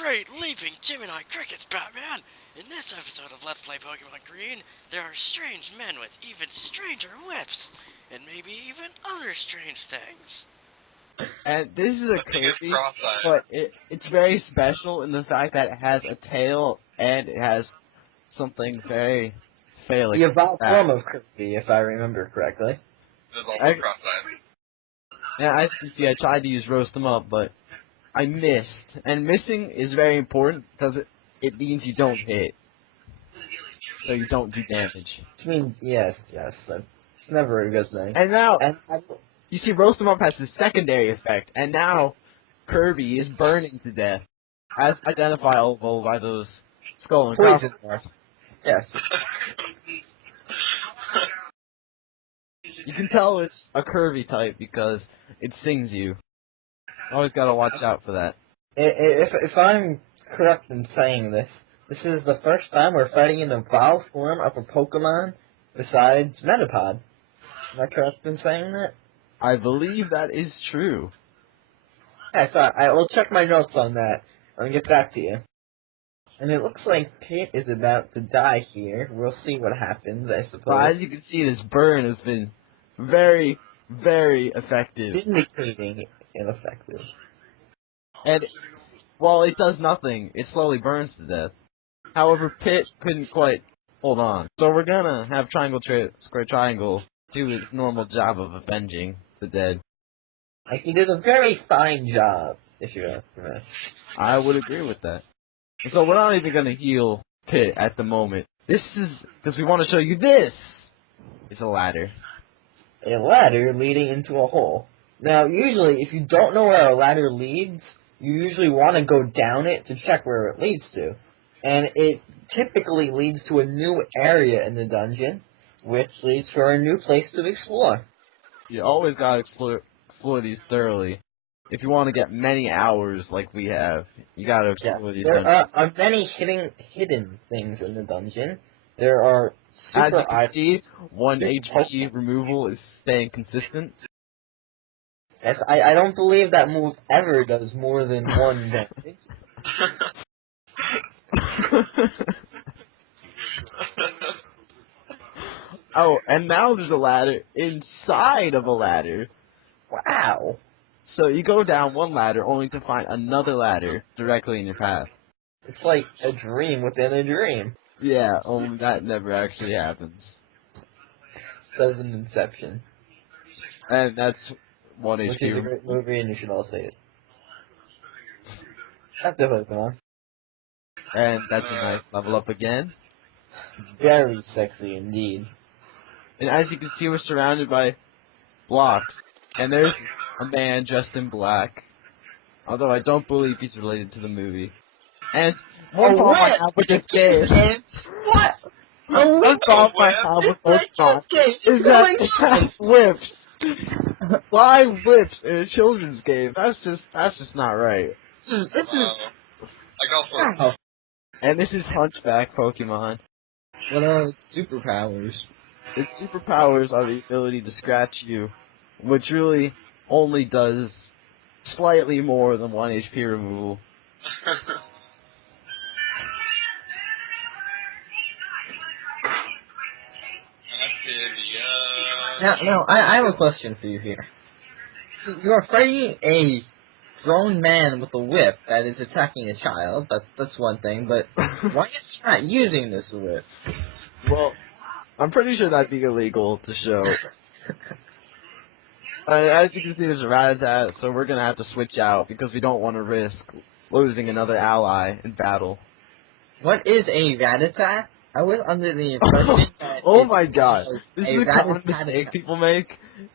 great leaping Gemini crickets, Batman! In this episode of Let's Play Pokemon Green, there are strange men with even stranger whips, and maybe even other strange things. And this is a Kirby, but it's very special in the fact that it has a tail and it has something very phallic. The evolved form of Kirby, if I remember correctly. There's also cross-eyed. Yeah, as you can see, I tried to use Roast 'em Up, but I missed. And missing is very important because it means you don't hit. So you don't do damage. Which means, yes, that's never a good thing. And now, And you see, Roast 'em Up has the secondary effect, and now Kirby is burning to death, as identifiable by those skull and poison crossbones. yes. You can tell it's a Kirby type because it sings you. Always gotta watch out for that. If I'm correct in saying this, this is the first time we're fighting an evolved form of a Pokemon besides Metapod. Am I correct in saying that? I believe that is true. Yes, I will check my notes on that and get back to you. And it looks like Pit is about to die here. We'll see what happens, I suppose. But as you can see, this burn has been very, very effective. Vindicating ineffective. And while it does nothing, it slowly burns to death. However, Pit couldn't quite hold on. So we're gonna have Square Triangle do its normal job of avenging the dead. Like, he did a very fine job, if you ask me. I would agree with that. So we're not even gonna heal Pit at the moment. This is because we want to show you this. It's a ladder. A ladder leading into a hole. Now, usually, if you don't know where a ladder leads, you usually want to go down it to check where it leads to. And it typically leads to a new area in the dungeon, which leads for a new place to explore. You always gotta explore these thoroughly. If you want to get many hours like we have, you gotta explore these There dungeons. are many hidden things in the dungeon. There are As super you can see, 1 HP removal is staying consistent. Yes, I don't believe that move ever does more than one damage. Oh, and now there's a ladder inside of a ladder. Wow. So you go down one ladder only to find another ladder directly in your path. It's like a dream within a dream. Yeah, only that never actually happens. Says in Inception. And that's 1 Which is a HP. great movie and you should all see it. That's the Pokemon. And that's a nice level up again. Very sexy indeed. And as you can see, we're surrounded by blocks. And there's a man dressed in black. Although I don't believe he's related to the movie. And one problem I have with this game. What? One problem I have with Pokemon is that it has whips. 5 whips in a children's game. That's just not right. I go for it. Oh. And this is Hunchback Pokemon. What are superpowers? Its superpowers are the ability to scratch you, which really only does slightly more than 1 HP removal. Now, I have a question for you here. You're fighting a grown man with a whip that is attacking a child. That's one thing, but why is he not using this whip? Well, I'm pretty sure that'd be illegal to show. As you can see, there's a Rattata, so we're gonna have to switch out because we don't want to risk losing another ally in battle. What is a Rattata? I was under the impression that Oh my god, this a is a common Rattata. mistake people make.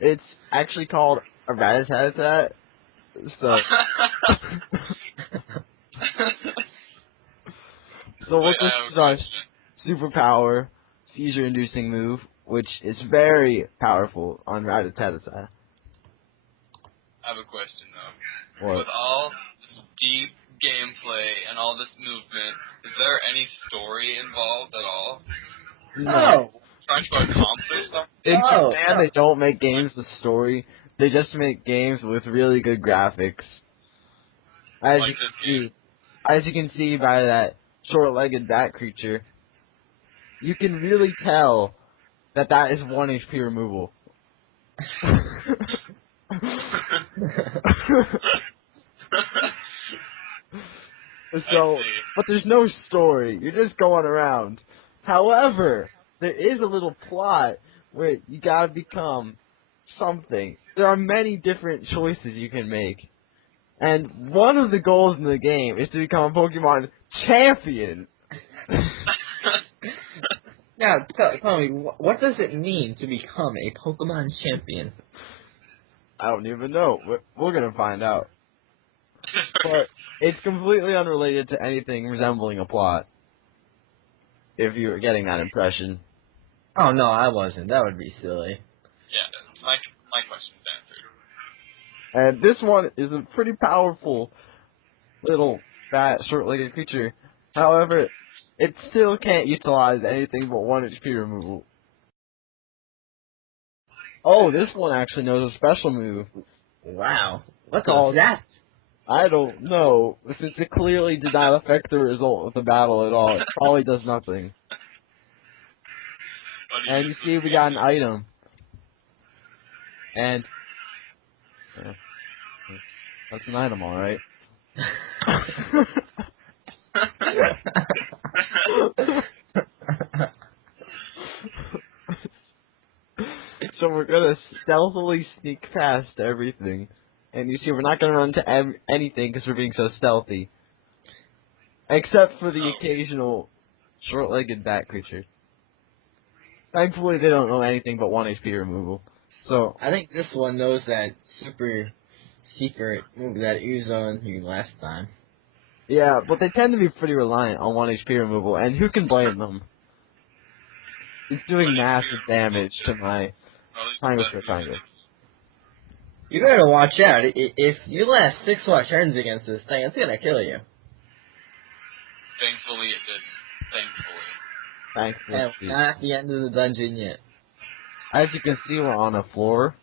It's actually called a Rattata. So, so we'll just use our superpower, seizure-inducing move, which is very powerful on Rattata. I have a question though. What? With all this deep gameplay and all this movement, is there any story involved at all? No. Trying to accomplish something? In No, Japan, no. they don't make games with story. They just make games with really good graphics. As Like you can this see, game. As you can see by that short-legged bat creature, you can really tell that that is 1 HP removal. So, but there's no story. You're just going around. However, there is a little plot where you gotta become something. There are many different choices you can make. And one of the goals in the game is to become a Pokemon champion. Now, tell me, what does it mean to become a Pokemon champion? I don't even know. We're gonna find out. But it's completely unrelated to anything resembling a plot. If you were getting that impression. Oh no, I wasn't. That would be silly. Yeah, my question's answered. And this one is a pretty powerful little fat short-legged creature. However, it still can't utilize anything but 1 HP removal. Oh, this one actually knows a special move. Wow. What's Called- all that? I don't know. Since it clearly did not affect the result of the battle at all, it probably does nothing. And you see, we got an item. And that's an item, alright. So we're gonna stealthily sneak past everything. And you see, we're not gonna run into anything because we're being so stealthy. Except for the occasional short-legged bat creature. Thankfully, they don't know anything but 1 HP removal. So, I think this one knows that super secret move that Uzo knew last time. yeah, but they tend to be pretty reliant on 1 HP removal, and who can blame them? It's doing massive damage to my triangle for triangle. You better watch out. If you last 6 more turns against this thing, it's gonna kill you. Thankfully it didn't. Thankfully. Thankfully. And we're not at the end of the dungeon yet. As you can see, we're on a floor.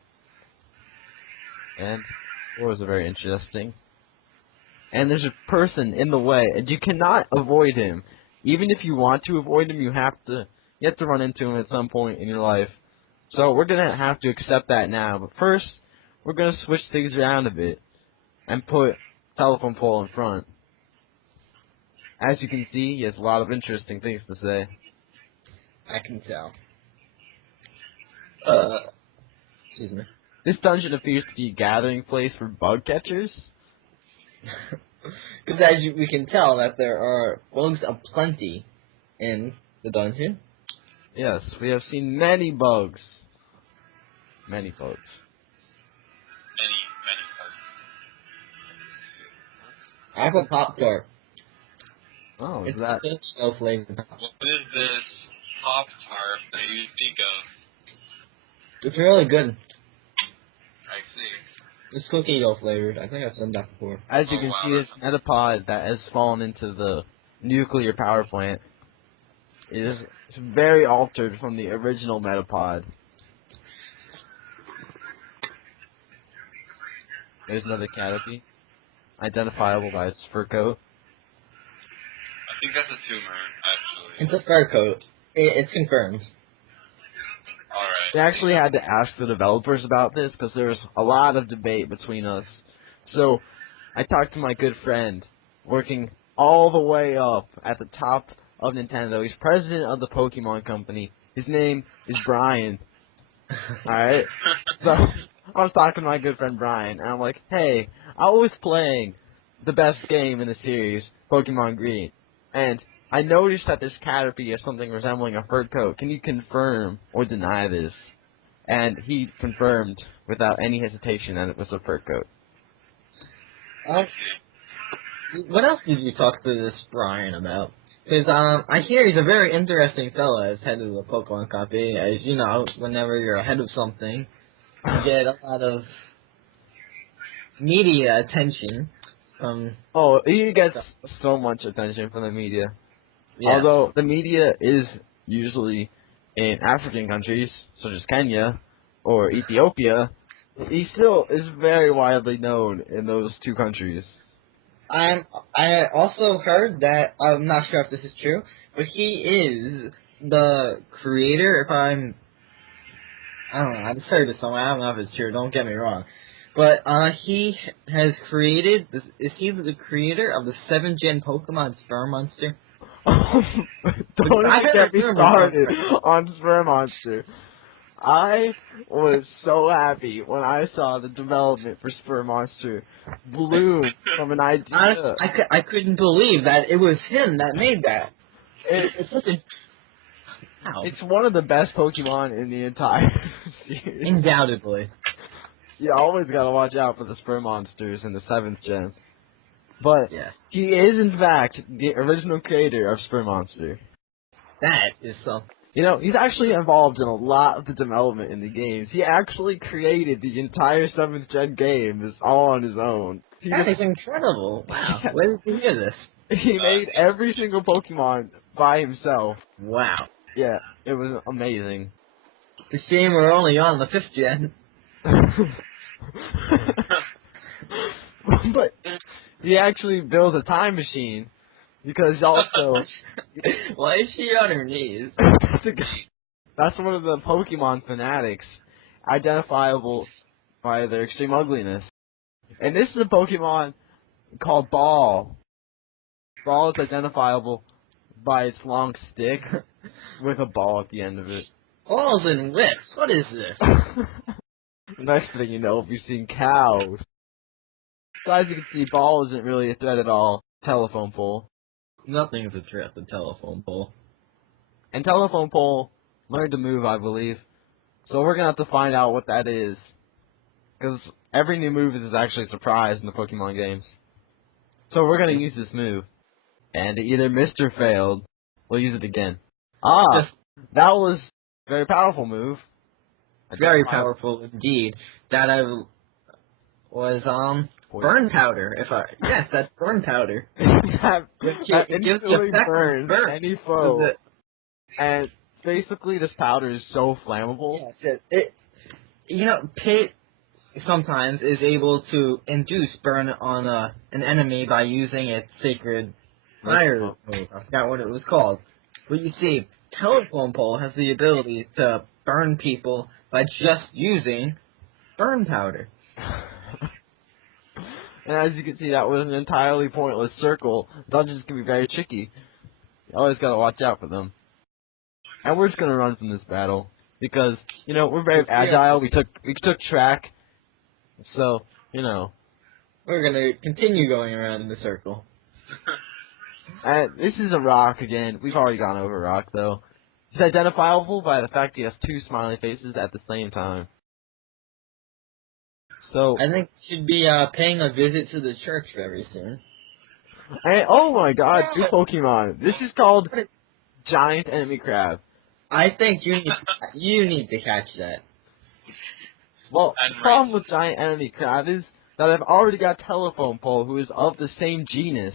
And floors are very interesting. And there's a person in the way, and you cannot avoid him. Even if you want to avoid him, you have to run into him at some point in your life. So we're gonna have to accept that now. But first, we're gonna switch things around a bit and put telephone pole in front. As you can see, he has a lot of interesting things to say. I can tell. Excuse me. This dungeon appears to be a gathering place for bug catchers. Because as we can tell that there are bugs aplenty in the dungeon. Yes, we have seen many bugs. Many bugs. Many bugs. I have a Pop-Tart. Oh, is It's that... no flavor. What is this Pop-Tart that you speak of? It's really good. I see. It's cookie dough flavored. I think I've said that before. As you Oh, can wow, see, this metapod that has fallen into the nuclear power plant is very altered from the original metapod. There's another canopy, identifiable by its fur coat. I think that's a tumor, actually. It's a fur coat. It's confirmed. Alright. We actually had to ask the developers about this because there was a lot of debate between us. So I talked to my good friend working all the way up at the top of Nintendo. He's president of the Pokémon company. His name is Brian. Alright? So I was talking to my good friend Brian, and I'm like, hey, I was playing the best game in the series, Pokemon Green, and I noticed that this canopy is something resembling a fur coat. Can you confirm or deny this? And he confirmed without any hesitation that it was a fur coat. What else did you talk to this Brian about? Because I hear he's a very interesting fella as head of the Pokemon company. As you know, whenever you're ahead of something, you get a lot of media attention from... Oh, he gets so much attention from the media. Yeah. Although the media is usually in African countries, such as Kenya or Ethiopia, he still is very widely known in those two countries. I also heard that, I'm not sure if this is true, but he is the creator, I don't know, I just heard it somewhere, I don't know if it's true, don't get me wrong. But, he has created, is he the creator of the 7th gen Pokemon Sperm Monster? Don't even get me started on Sperm Monster. I was so happy when I saw the development for Sperm Monster bloom from an idea. Honestly, I couldn't believe that it was him that made that. It's such a... Wow. It's one of the best Pokemon in the entire series. Undoubtedly. You always gotta watch out for the Sperm Monsters in the 7th gen. But Yeah. he is, in fact, the original creator of Sperm Monster. That is something. You know, he's actually involved in a lot of the development in the games. He actually created the entire 7th gen game all on his own. That is incredible. Wow. Where did you hear this? He made every single Pokemon by himself. Wow. Yeah, it was amazing. It's a shame we're only on the 5th gen. But he actually built a time machine because also... Why is she on her knees? That's one of the Pokemon fanatics, identifiable by their extreme ugliness. And this is a Pokemon called Ball. Ball is identifiable by its long stick with a ball at the end of it. Balls and whips. What is this? Next thing you know, we've seen cows. So as you can see, Ball isn't really a threat at all. Telephone pole. Nothing's a threat, the telephone pole. And telephone pole learned to move, I believe. So we're gonna have to find out what that is. Because every new move is actually a surprise in the Pokemon games. So we're gonna use this move. And it either missed or failed. We'll use it again. Ah! That was a very powerful move. Very powerful indeed. That was burn powder. Yes, that's burn powder. that It gives instantly effect burns burn. any foe. And basically this powder is so flammable. Yes, Pit sometimes is able to induce burn on an enemy by using its sacred fire. I forgot what it was called. But you see, telephone pole has the ability to burn people by just using burn powder. And as you can see, that was an entirely pointless circle. Dungeons can be very tricky. You always gotta watch out for them. And we're just gonna run from this battle because we're very agile. We took track, so we're gonna continue going around in the circle. And this is a rock again. We've already gone over rock though. It's identifiable by the fact he has 2 smiley faces at the same time. So I think you should be paying a visit to the church very soon. And oh my god, 2 Pokemon. This is called Giant Enemy Crab. I think you need to catch that. Well, the problem with Giant Enemy Crab is that I've already got Telephone Pole, who is of the same genus.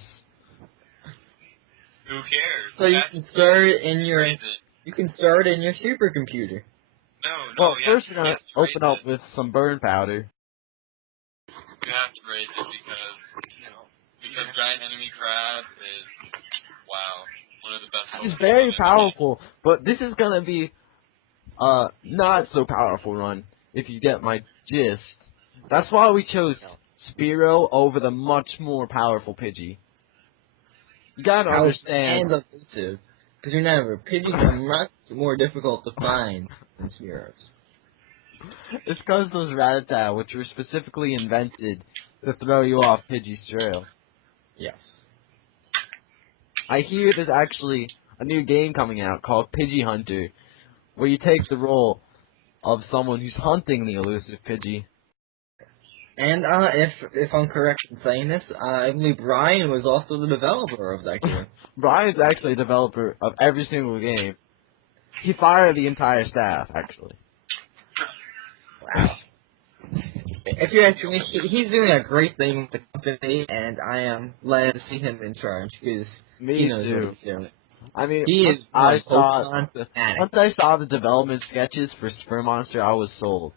Who cares? So you can start it in your supercomputer. No, Well, first we're gonna open up with some burn powder. You have to raise it because Giant Enemy Crab is, wow, one of the best. He's very powerful, but this is gonna be not so powerful run, if you get my gist. That's why we chose Spearow over the much more powerful Pidgey. You gotta understand. And elusive, because remember, Pidgeys are much more difficult to find than Spearows. It's because those Rattata, which were specifically invented to throw you off Pidgey's trail. Yes. I hear there's actually a new game coming out called Pidgey Hunter, where you take the role of someone who's hunting the elusive Pidgey. And if I'm correct in saying this, I believe Brian was also the developer of that game. Brian's actually a developer of every single game. He fired the entire staff, actually. Wow. If you ask me, he's doing a great thing with the company, and I am glad to see him in charge, because he knows what he's doing. I mean, He is once I saw the development sketches for Sperm Monster, I was sold.